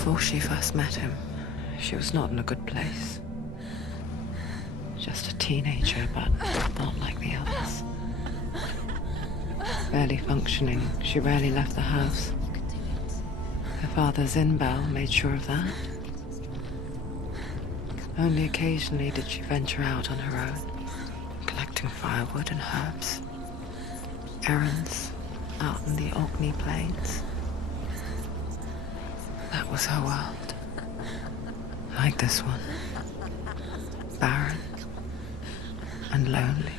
Before she first met him, she was not in a good place. Just a teenager, but not like the others. Barely functioning, she rarely left the house. Her father's in-bell made sure of that. Only occasionally did she venture out on her own, collecting firewood and herbs. Errands out in the Orkney Plains. That was her world. Like this one. Barren and lonely.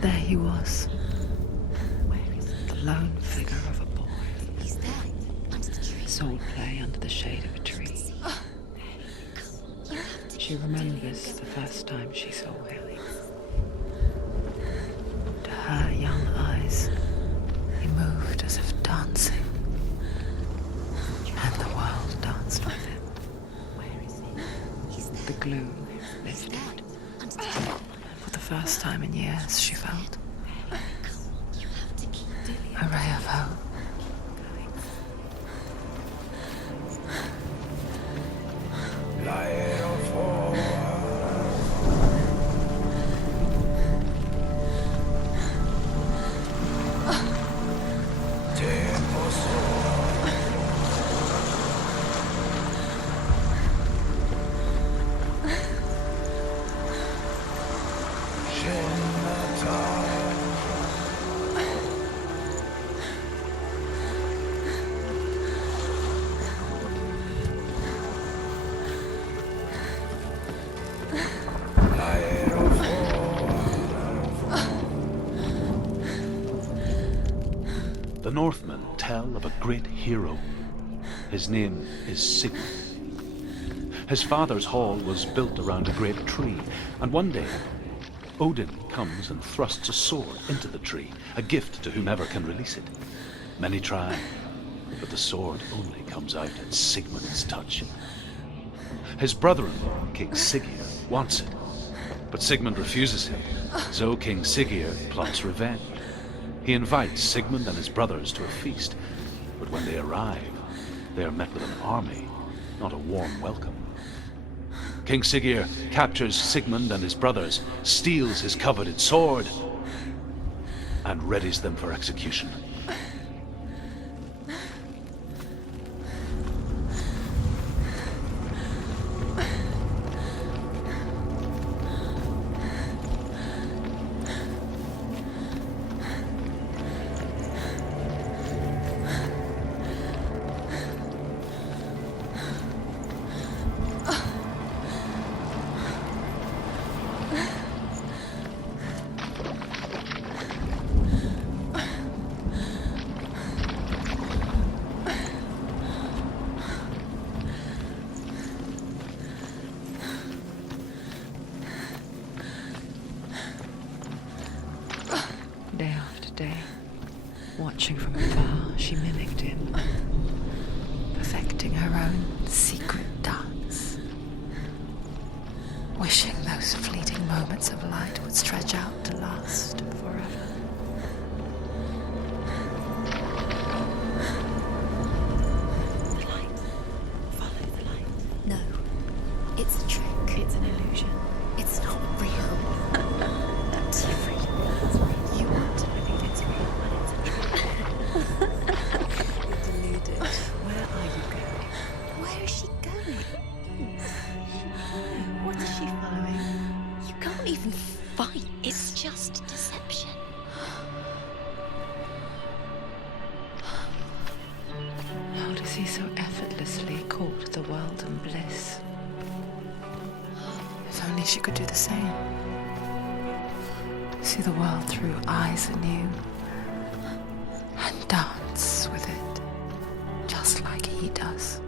There he was, the lone figure of a boy. He's there, under the tree. Soul play under the shade of a tree. She remembers the first time she saw him. To her young eyes, he moved as if dancing, and the world danced with him. The gloom lifted. For the first time in years, she felt a ray of hope. The Northmen tell of a great hero. His name is Sigmund. His father's hall was built around a great tree, and one day Odin comes and thrusts a sword into the tree, a gift to whomever can release it. Many try, but the sword only comes out at Sigmund's touch. His brother-in-law, King Siggeir, wants it, but Sigmund refuses him, so King Siggeir plots revenge. He invites Sigmund and his brothers to a feast, but when they arrive, they are met with an army, not a warm welcome. King Siggeir captures Sigmund and his brothers, steals his coveted sword, and readies them for execution. Day after day, watching from afar, she mimicked him, perfecting her own secret dance, wishing those fleeting moments of light would stretch out to last forever. The light. Follow the light. No. It's a trick. It's an illusion. It's not real. That's different. You want to believe it's real when it's a trick. You're deluded. Where are you going? Where is she going? What is she following? You can't even fight. It's just deception. How does he so effortlessly court the world and bliss? If only she could do the same. see the world through eyes anew and dance with it, just like he does.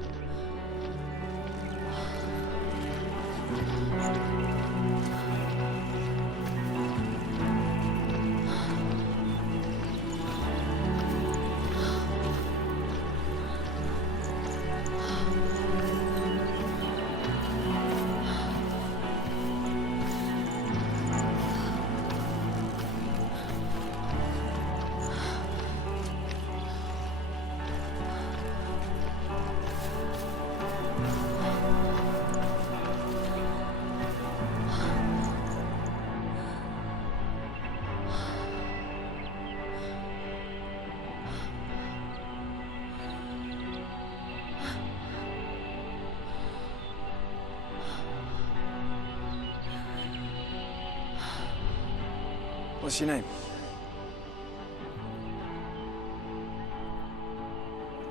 What's your name?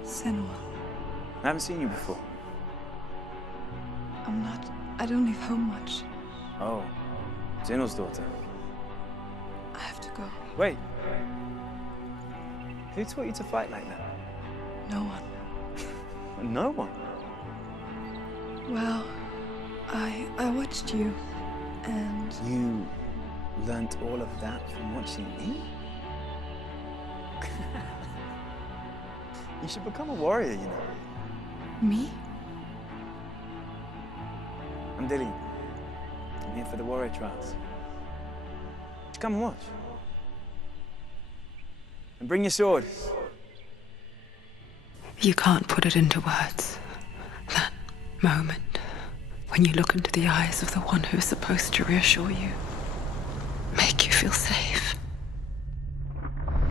Senua. I haven't seen you before. I don't leave home much. Oh, Zenua's daughter. I have to go. Wait. Who taught you to fight like that? No one. No one? Well, I watched you, and You learnt all of that from watching me? You should become a warrior, you know. me? I'm Dillian. I'm here for the warrior trials. Just come and watch. And bring your sword. You can't put it into words. That moment when you look into the eyes of the one who's supposed to reassure you, make you feel safe.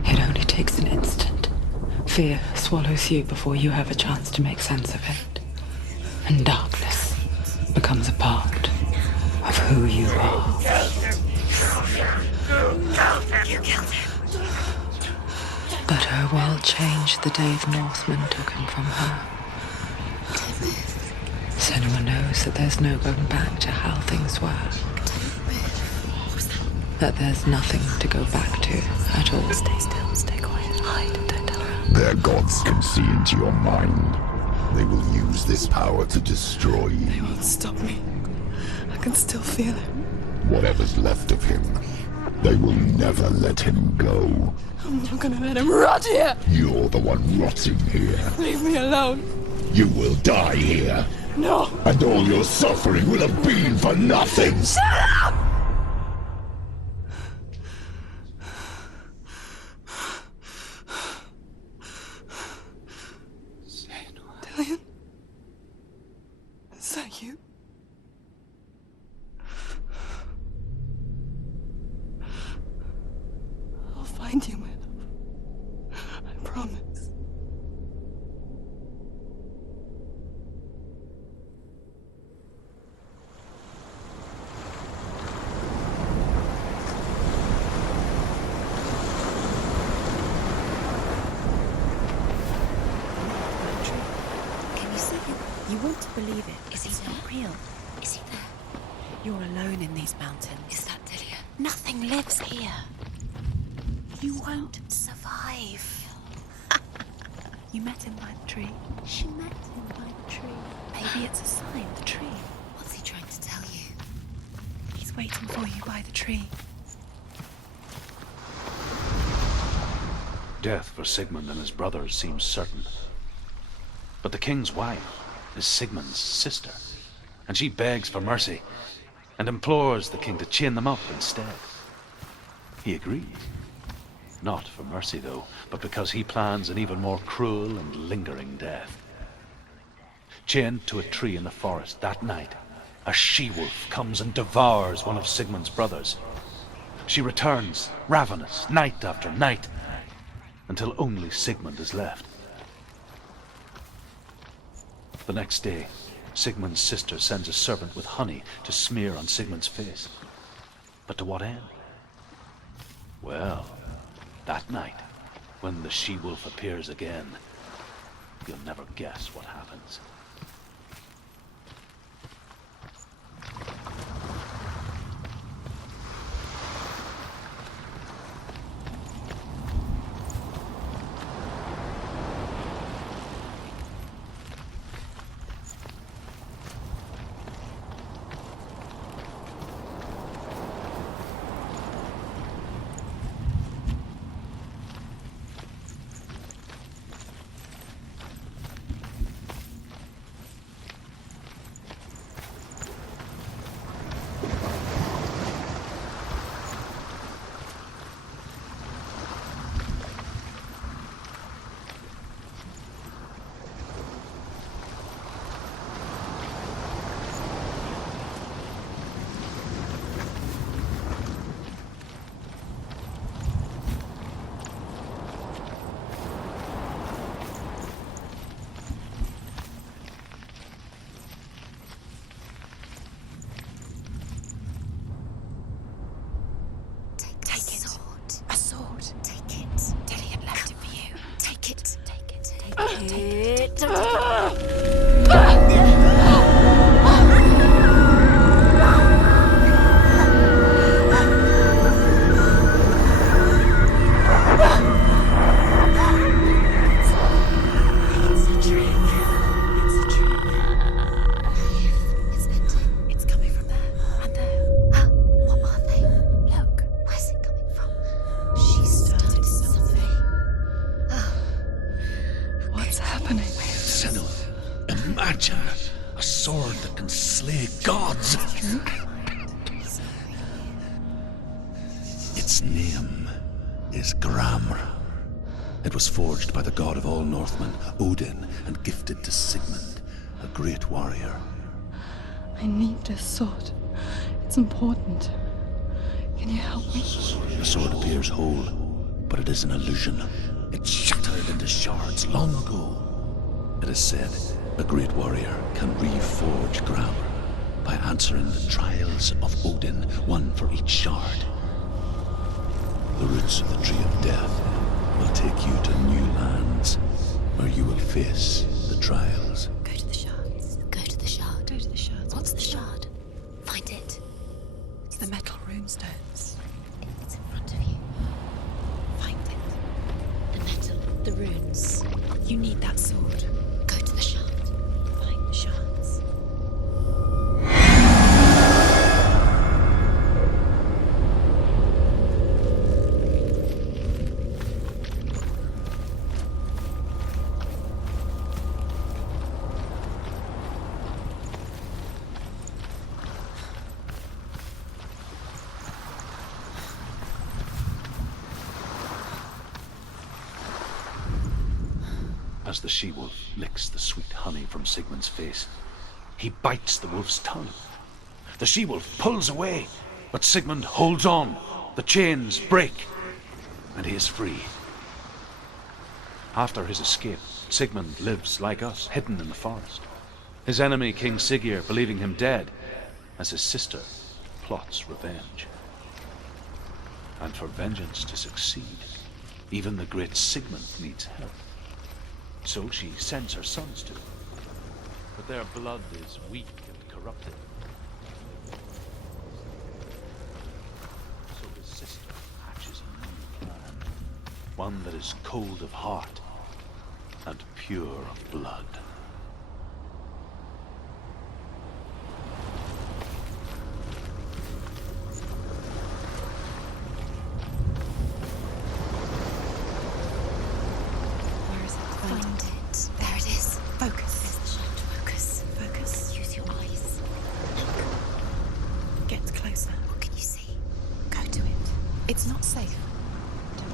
It only takes an instant. Fear swallows you before you have a chance to make sense of it. And darkness becomes a part of who you are. You killed him. But her world changed the day the Northmen took him from her. Senua knows that there's no going back to how things were. That there's nothing to go back to at all. Stay still, stay quiet, hide, don't tell her. Their gods can see into your mind. They will use this power to destroy They you. won't stop me. I can still feel it. Whatever's left of him, they will never let him go. I'm not gonna let him rot here! You're the one rotting here. Leave me alone! You will die here. No! And all your suffering will have been for nothing. Shut up! Dillian? Is that you? I'll find you, my love. I promise. Can you see him? You won't believe it. Is he not real? Is he there? You're alone in these mountains. Is that Dillian? Nothing lives here. You won't survive. You met him by the tree. She met him by the tree. Maybe it's a sign, the tree. What's he trying to tell you? He's waiting for you by the tree. Death for Sigmund and his brothers seems certain. But the king's wife is Sigmund's sister, and she begs for mercy and implores the king to chain them up instead. He agrees. Not for mercy, though, but because he plans an even more cruel and lingering death. Chained to a tree in the forest that night, a she-wolf comes and devours one of Sigmund's brothers. She returns, ravenous, night after night, until only Sigmund is left. The next day, Sigmund's sister sends a servant with honey to smear on Sigmund's face. But to what end? Well, that night, when the she-wolf appears again, you'll never guess what happens. It's coming from there and there. Oh, what are they? Look, where's it coming from? She started something. What's happening? Senua, imagine a sword that can slay gods. Its name is Gramr. It was forged by the god of all Northmen, Odin, and gifted to Sigmund, a great warrior. I need this sword. It's important. Can you help me? The sword appears whole, but it is an illusion. It shattered into shards long ago. It is said a great warrior can reforge Gramr by answering the trials of Odin, one for each shard. The roots of the Tree of Death will take you to new lands, where you will face the trials. Go to the shards. Go to the shard. Go to the shards. What's the shard? Find it. It's the metal runestones. It's in front of you. Find it. The metal, the runes. You need that sword. Go to the shard. Find the shards. As the she-wolf licks the sweet honey from Sigmund's face, he bites the wolf's tongue. The she-wolf pulls away, but Sigmund holds on. The chains break, and he is free. After his escape, Sigmund lives like us, hidden in the forest. His enemy, King Siggeir, believing him dead, as his sister plots revenge. And for vengeance to succeed, even the great Sigmund needs help. So she sends her sons to him. But their blood is weak and corrupted. So his sister hatches a new plan. One that is cold of heart and pure of blood. Find it. There it is. Focus. There's the shard. Focus. Focus. Use your eyes. Look. Get closer. What can you see? Go to it. It's not safe.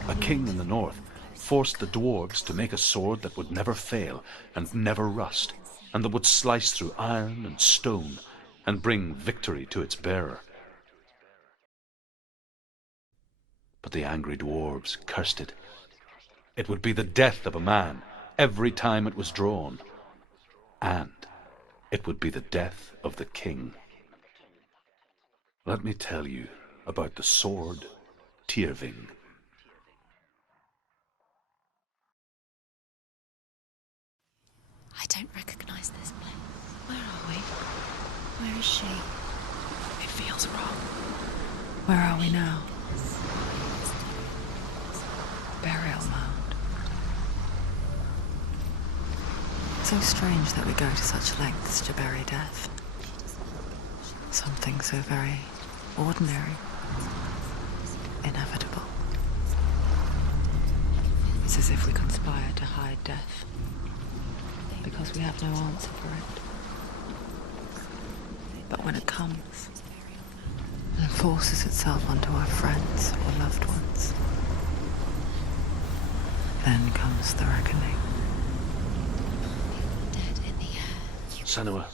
A king in the north forced the dwarves to make a sword that would never fail and never rust, and that would slice through iron and stone and bring victory to its bearer. But the angry dwarves cursed it. It would be the death of a man every time it was drawn, and it would be the death of the king. Let me tell you about the sword Tyrving. I don't recognize this place. Where are we? Where is she? It feels wrong. Where are we now? Burial mound. So strange that we go to such lengths to bury death. Something so very ordinary, inevitable. It's as if we conspire to hide death, because we have no answer for it. But when it comes and forces itself onto our friends or loved ones, then comes the reckoning. Dead in the air. Senua,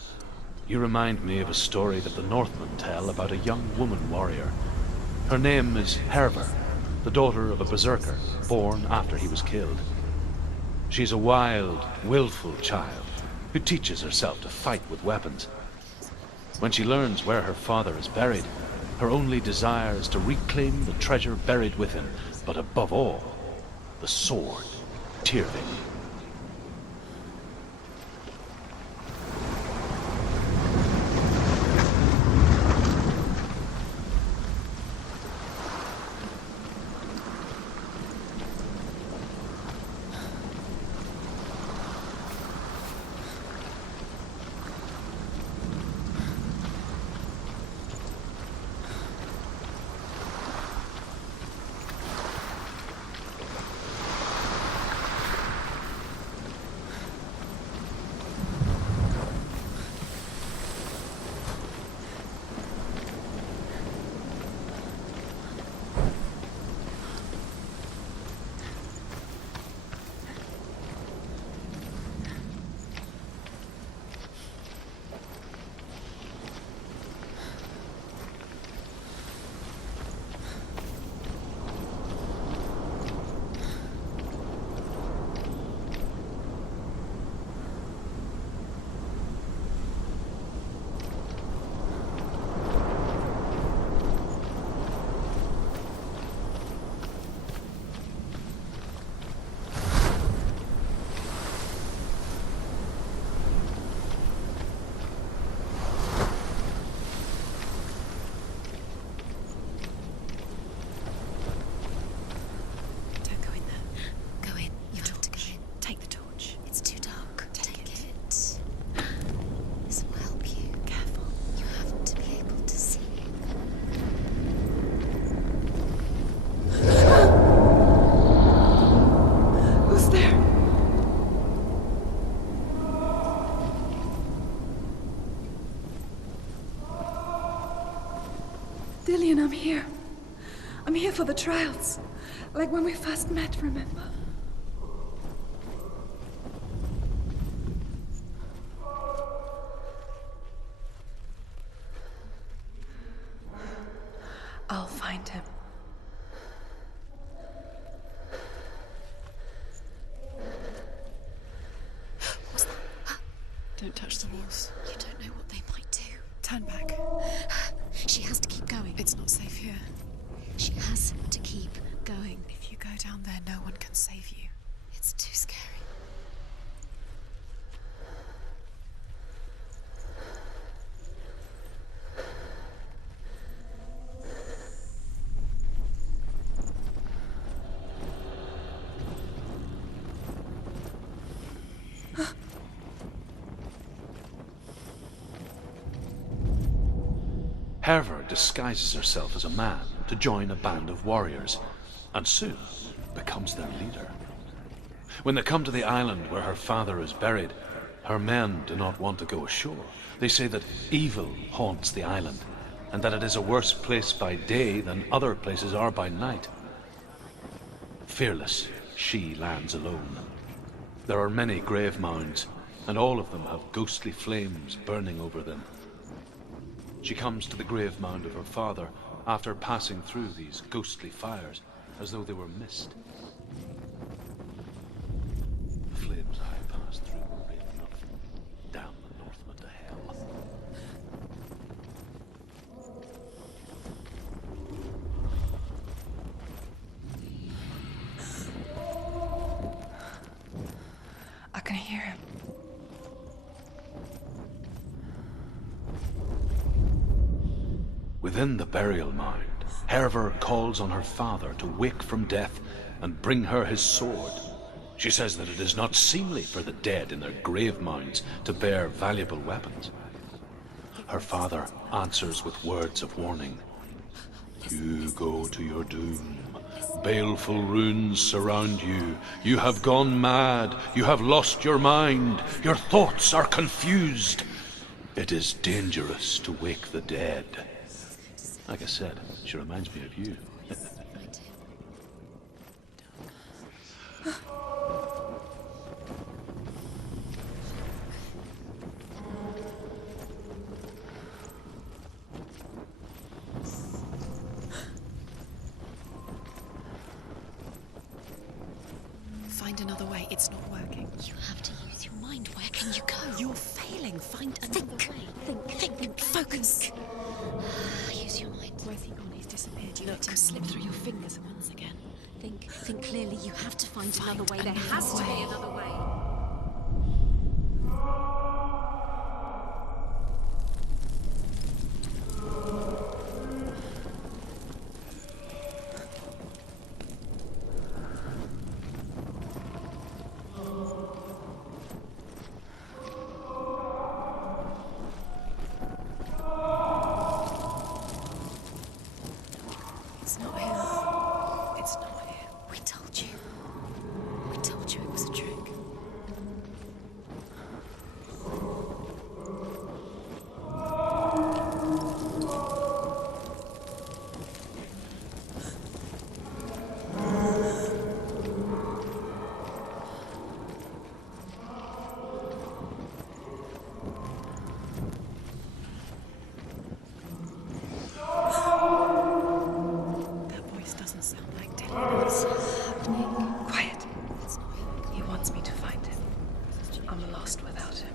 you remind me of a story that the Northmen tell about a young woman warrior. Her name is Hervor, the daughter of a berserker, born after he was killed. She's a wild, willful child who teaches herself to fight with weapons. When she learns where her father is buried, her only desire is to reclaim the treasure buried with him, but above all, the sword Tyrving. Dillian, I'm here. I'm here for the trials. Like when we first met, remember? I'll find him. What's that? Don't touch the walls. You don't know what they might do. Turn back. She has to keep going. It's not safe here. She has to keep going. If you go down there, no one can save you. It's too scary. Herver disguises herself as a man to join a band of warriors, and soon becomes their leader. When they come to the island where her father is buried, her men do not want to go ashore. They say that evil haunts the island, and that it is a worse place by day than other places are by night. Fearless, she lands alone. There are many grave mounds, and all of them have ghostly flames burning over them. She comes to the grave mound of her father after passing through these ghostly fires, as though they were mist. The flames I passed through were red enough. Damn the Northmen to hell. I can hear him. Within the burial mound, Herver calls on her father to wake from death and bring her his sword. She says that it is not seemly for the dead in their grave mounds to bear valuable weapons. Her father answers with words of warning. You go to your doom. Baleful runes surround you. You have gone mad. You have lost your mind. Your thoughts are confused. It is dangerous to wake the dead. Like I said, she reminds me of you. Find another way. It's not working. You have to use your mind. Where can you go? You're failing. Find another way. Think. Focus. Use your mind. Where's he gone? He's disappeared. You let him slip through your fingers once again. Think clearly. You have to find another way. There has to be another way. It's not him. It's not him. We told you. We told you it was a trick. That voice doesn't sound like Dillian. What's happening? Quiet. It's not him. He wants me to find him. I'm lost without him.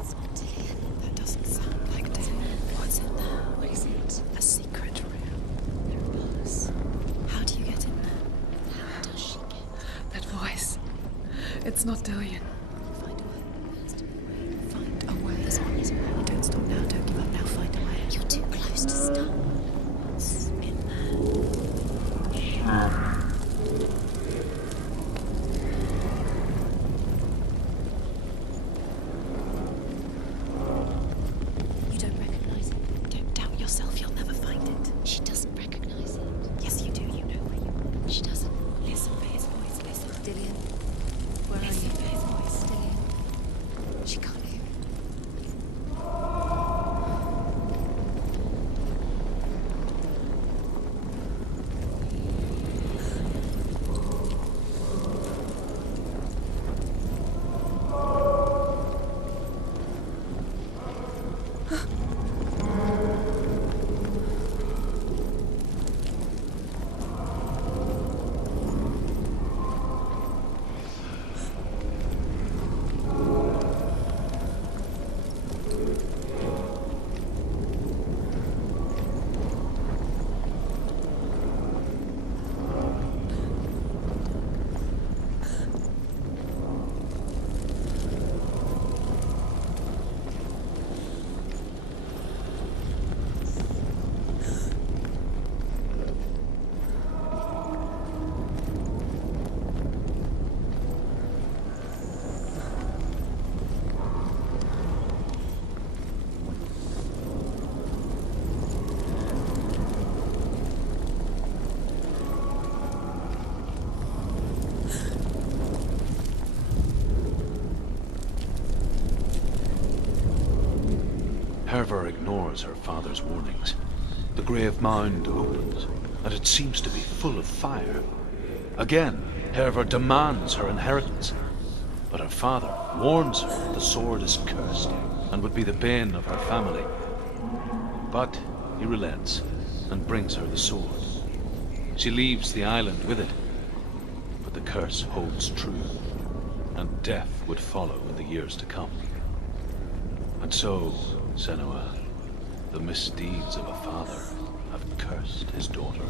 It's not Dillian. That doesn't sound like Dillian. What's in there? What is it? A secret room. There are bars. How do you get in there? How does she get? That voice. It's not Dillian. Find a way. Has to be a way. Find a way. There's always a way. Don't stop now. Don't give up now. Find a way. You're too close to stop. What's in there? You don't recognize it. Don't doubt yourself. You'll never find it. She doesn't recognize it. Yes, you do. You know where you are. She doesn't. Listen for his voice. Listen. Dillian, where are Listen you? for his voice. Hervor ignores her father's warnings. The grave mound opens, and it seems to be full of fire. Again, Hervor demands her inheritance, but her father warns her the sword is cursed and would be the bane of her family. But he relents and brings her the sword. She leaves the island with it, but the curse holds true, and death would follow in the years to come. And so, Senua, the misdeeds of a father have cursed his daughter.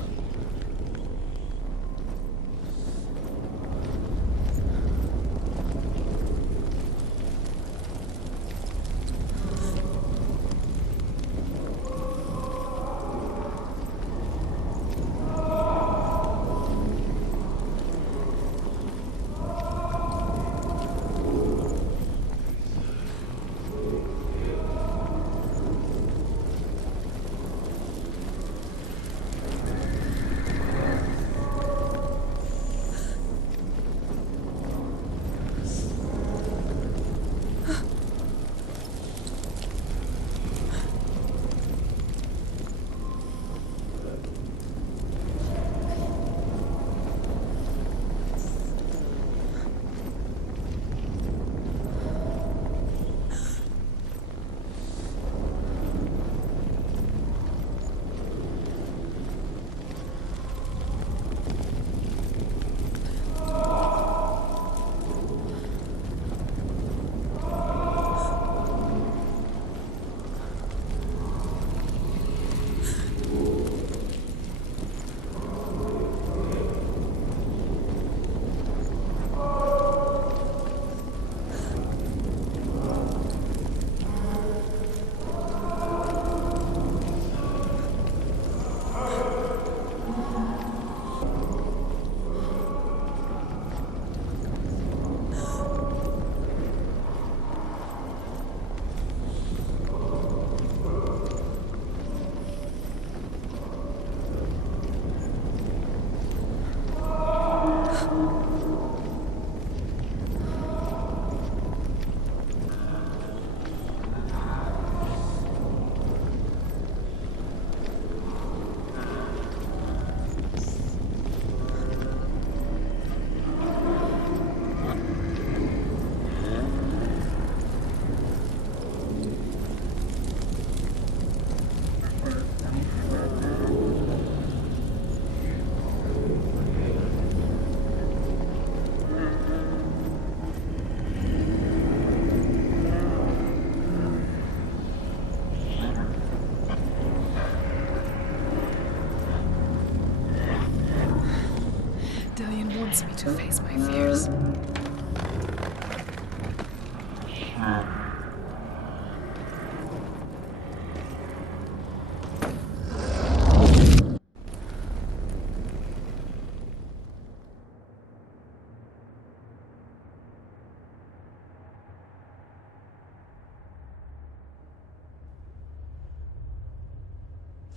Wants me to face my fears.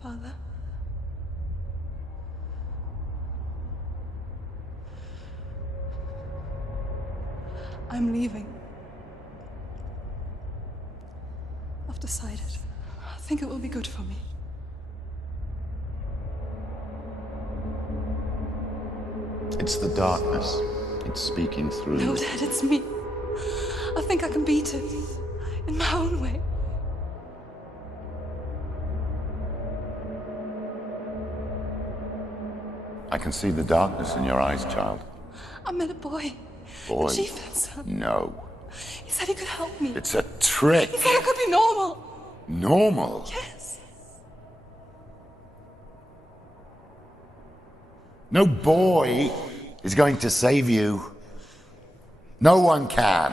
Father? I'm leaving. I've decided. I think it will be good for me. It's the darkness. It's speaking through No, you. Dad, it's me. I think I can beat it. In my own way. I can see the darkness in your eyes, child. I met a boy. Boy. The chief answered. No. He said he could help me. It's a trick. He said I could be normal. Normal? Yes. No boy is going to save you. No one can.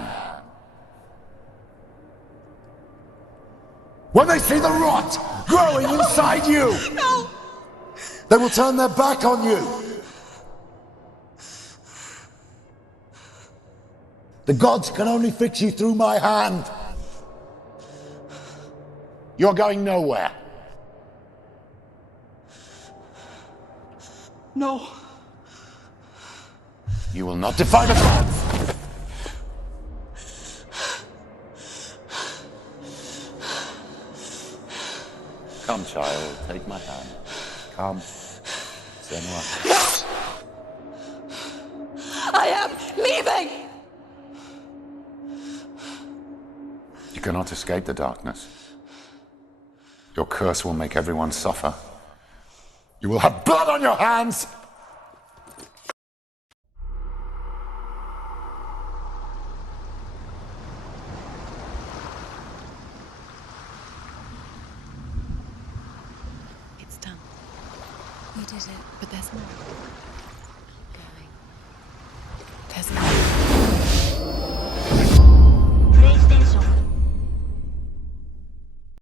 When they see the rot growing inside you, No! they will turn their back on you. The gods can only fix you through my hand. You're going nowhere. No. You will not defy the gods. Come, child, take my hand. Come. Senua. I am leaving! You cannot escape the darkness. Your curse will make everyone suffer. You will have blood on your hands! It's done. You did it, but there's more.